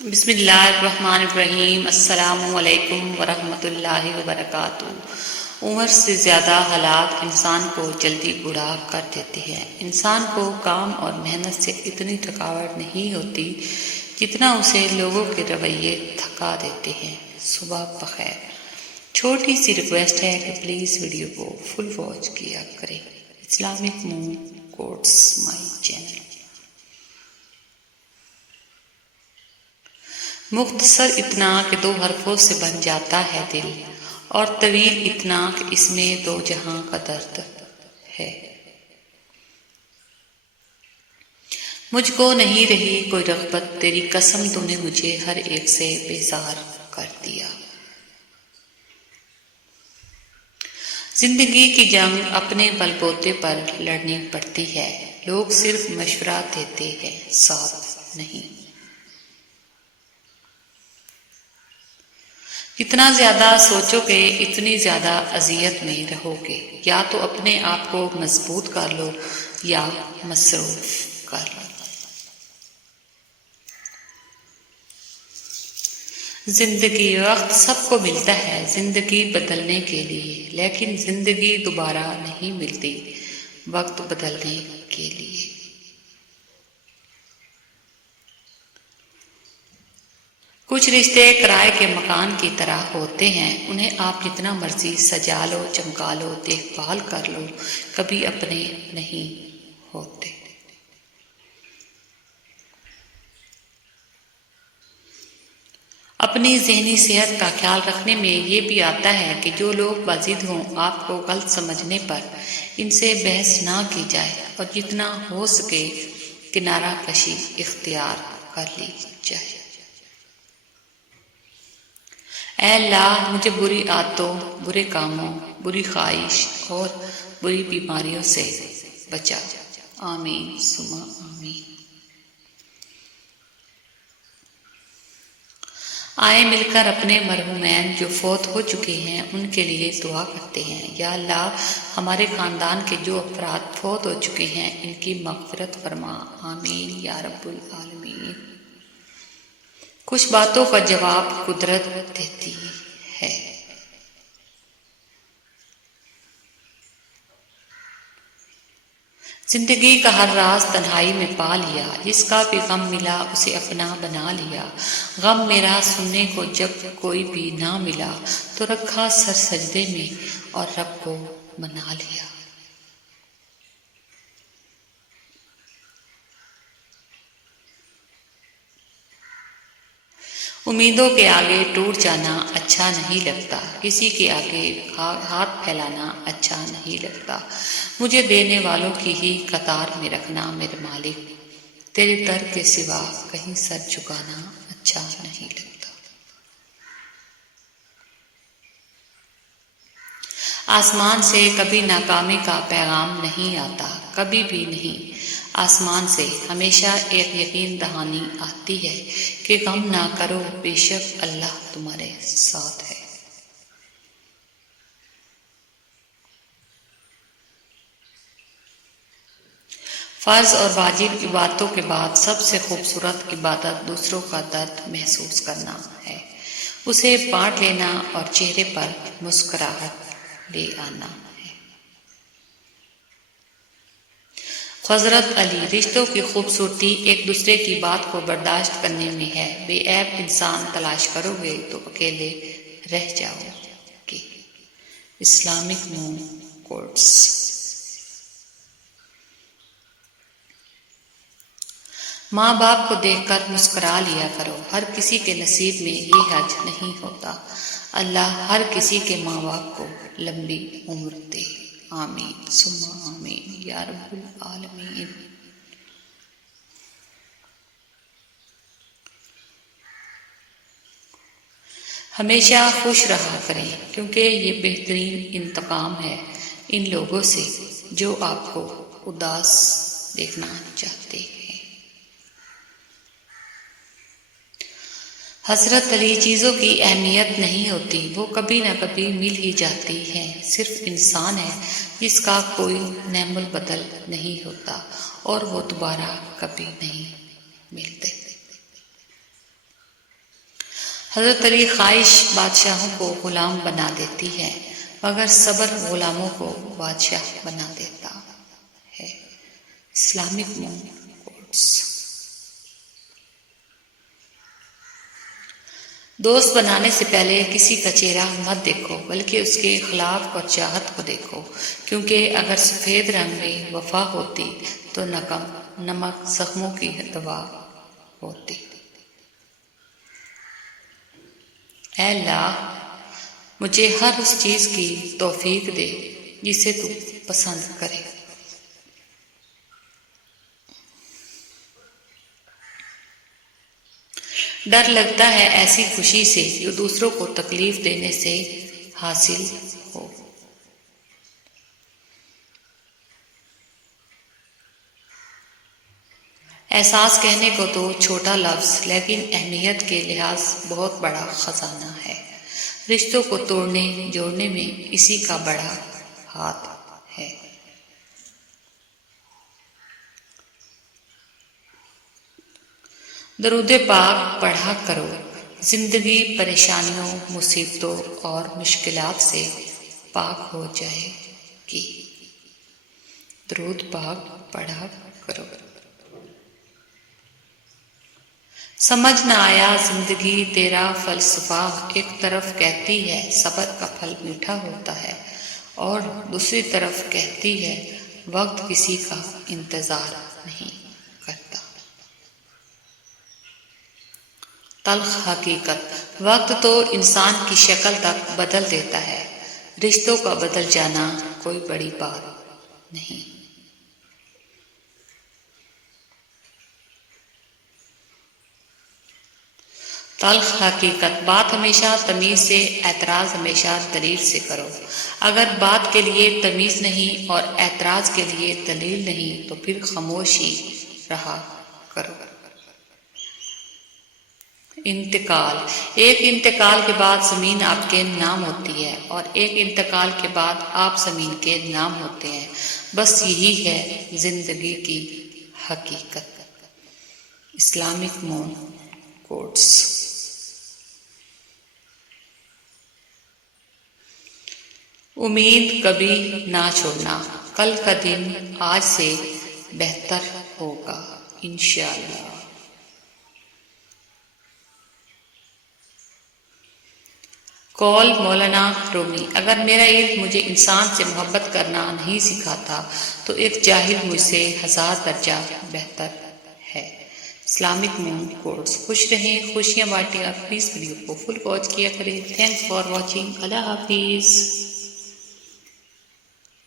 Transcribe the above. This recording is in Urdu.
بسم اللہ الرحمن الرحیم۔ السلام علیکم ورحمۃ اللہ وبرکاتہ۔ عمر سے زیادہ حالات انسان کو جلدی بوڑھا کر دیتے ہیں۔ انسان کو کام اور محنت سے اتنی تھکاوٹ نہیں ہوتی جتنا اسے لوگوں کے رویے تھکا دیتے ہیں۔ صبح بخیر۔ چھوٹی سی ریکویسٹ ہے کہ پلیز ویڈیو کو فل واچ کیا کریں۔ Islamic move quotes my channel. مختصر اتنا کہ 2 حرفوں سے بن جاتا ہے دل، اور طویل اتنا کہ اس میں 2 جہاں کا درد ہے۔ مجھ کو نہیں رہی کوئی رغبت، تیری قسم تو نے مجھے ہر ایک سے بیزار کر دیا۔ زندگی کی جنگ اپنے بل بوتے پر لڑنی پڑتی ہے۔ لوگ صرف مشورہ دیتے ہیں، ساتھ نہیں۔ جتنا زیادہ سوچو گے اتنی زیادہ اذیت میں رہو گے۔ یا تو اپنے آپ کو مضبوط کر لو یا مصروف کر لو۔ زندگی وقت سب کو ملتا ہے زندگی بدلنے کے لیے، لیکن زندگی دوبارہ نہیں ملتی وقت بدلنے کے لیے۔ کچھ رشتے کرائے کے مکان کی طرح ہوتے ہیں، انہیں آپ جتنا مرضی سجا لو، چمکا لو، دیکھ بھال کر لو، کبھی اپنے نہیں ہوتے۔ اپنی ذہنی صحت کا خیال رکھنے میں یہ بھی آتا ہے کہ جو لوگ بازید ہوں، آپ کو غلط سمجھنے پر ان سے بحث نہ کی جائے اور جتنا ہو سکے کنارہ کشی اختیار کر لی جائے۔ اے اللہ مجھے بری عادتوں، برے کاموں، بری خواہش اور بری بیماریوں سے بچا۔ آمین ثم آمین۔ آئے مل کر اپنے مرحومین جو فوت ہو چکے ہیں ان کے لیے دعا کرتے ہیں۔ یا اللہ ہمارے خاندان کے جو افراد فوت ہو چکے ہیں ان کی مغفرت فرما۔ آمین یا رب العالمین۔ کچھ باتوں کا جواب قدرت دیتی ہے۔ زندگی کا ہر راز تنہائی میں پا لیا، جس کا بھی غم ملا اسے اپنا بنا لیا۔ غم میرا سننے کو جب کوئی بھی نہ ملا تو رکھا سر سجدے میں اور رب کو منا لیا۔ امیدوں کے آگے ٹوٹ جانا اچھا نہیں لگتا، کسی کے آگے ہاتھ پھیلانا اچھا نہیں لگتا۔ مجھے دینے والوں کی ہی قطار میں رکھنا میرے مالک، تیرے در کے سوا کہیں سر جھکانا اچھا نہیں لگتا۔ آسمان سے کبھی ناکامی کا پیغام نہیں آتا، کبھی بھی نہیں۔ آسمان سے ہمیشہ ایک یقین دہانی آتی ہے کہ غم نہ کرو، بے شک اللہ تمہارے ساتھ ہے۔ فرض اور واجب عبادتوں کے بعد سب سے خوبصورت عبادت دوسروں کا درد محسوس کرنا ہے، اسے بانٹ لینا اور چہرے پر مسکراہٹ لے آنا ہے۔ حضرت علی۔ رشتوں کی خوبصورتی ایک دوسرے کی بات کو برداشت کرنے میں ہے۔ بے عیب انسان تلاش کرو گے تو اکیلے رہ جاؤ گے۔ Islamic move quotes. ماں باپ کو دیکھ کر مسکرا لیا کرو، ہر کسی کے نصیب میں یہ حج نہیں ہوتا۔ اللہ ہر کسی کے ماں باپ کو لمبی عمر دے۔ آمین ثم آمین یا رب العالمین۔ ہمیشہ خوش رہا کریں، کیونکہ یہ بہترین انتقام ہے ان لوگوں سے جو آپ کو اداس دیکھنا چاہتے ہیں۔ حضرت علی۔ چیزوں کی اہمیت نہیں ہوتی، وہ کبھی نہ کبھی مل ہی جاتی ہیں، صرف انسان ہے جس کا کوئی نعم البدل نہیں ہوتا اور وہ دوبارہ کبھی نہیں ملتے۔ حضرت علی خواہش بادشاہوں کو غلام بنا دیتی ہے، مگر صبر غلاموں کو بادشاہ بنا دیتا ہے۔ اسلامک مون کوٹس۔ دوست بنانے سے پہلے کسی کا چہرہ مت دیکھو، بلکہ اس کے اخلاق اور چاہت کو دیکھو، کیونکہ اگر سفید رنگ میں وفا ہوتی تو نمک زخموں کی دوا ہوتی۔ اے اللہ، مجھے ہر اس چیز کی توفیق دے جسے تو پسند کرے۔ ڈر لگتا ہے ایسی خوشی سے جو دوسروں کو تکلیف دینے سے حاصل ہو۔ احساس کہنے کو تو چھوٹا لفظ، لیکن اہمیت کے لحاظ بہت بڑا خزانہ ہے۔ رشتوں کو توڑنے جوڑنے میں اسی کا بڑا ہاتھ ہے۔ درود پاک پڑھا کرو، زندگی پریشانیوں، مصیبتوں اور مشکلات سے پاک ہو جائے گی۔ درود پاک پڑھا کرو۔ سمجھ نہ آیا زندگی تیرا فلسفہ، ایک طرف کہتی ہے صبر کا پھل میٹھا ہوتا ہے، اور دوسری طرف کہتی ہے وقت کسی کا انتظار نہیں کرتا۔ تلخ حقیقت، وقت تو انسان کی شکل تک بدل دیتا ہے، رشتوں کا بدل جانا کوئی بڑی بات نہیں۔ تلخ حقیقت، بات ہمیشہ تمیز سے، اعتراض ہمیشہ دلیل سے کرو۔ اگر بات کے لیے تمیز نہیں اور اعتراض کے لیے دلیل نہیں تو پھر خاموش ہی رہا کرو۔ انتقال، ایک انتقال کے بعد زمین آپ کے نام ہوتی ہے، اور ایک انتقال کے بعد آپ زمین کے نام ہوتے ہیں۔ بس یہی ہے زندگی کی حقیقت۔ اسلامک مون کوٹس۔ امید کبھی نہ چھوڑنا، کل کا دن آج سے بہتر ہوگا انشاءاللہ۔ قول مولانا رومی، اگر میرا علم مجھے انسان سے محبت کرنا نہیں سکھاتا تو ایک جاہل مجھ سے 1000 درجہ بہتر ہے۔ اسلامک مون کوٹس۔ خوش رہیں، خوشیاں بانٹیں، اور پلیز ویڈیو کو فل واچ کیا کریں۔ Thanks for watching. اللہ حافظ۔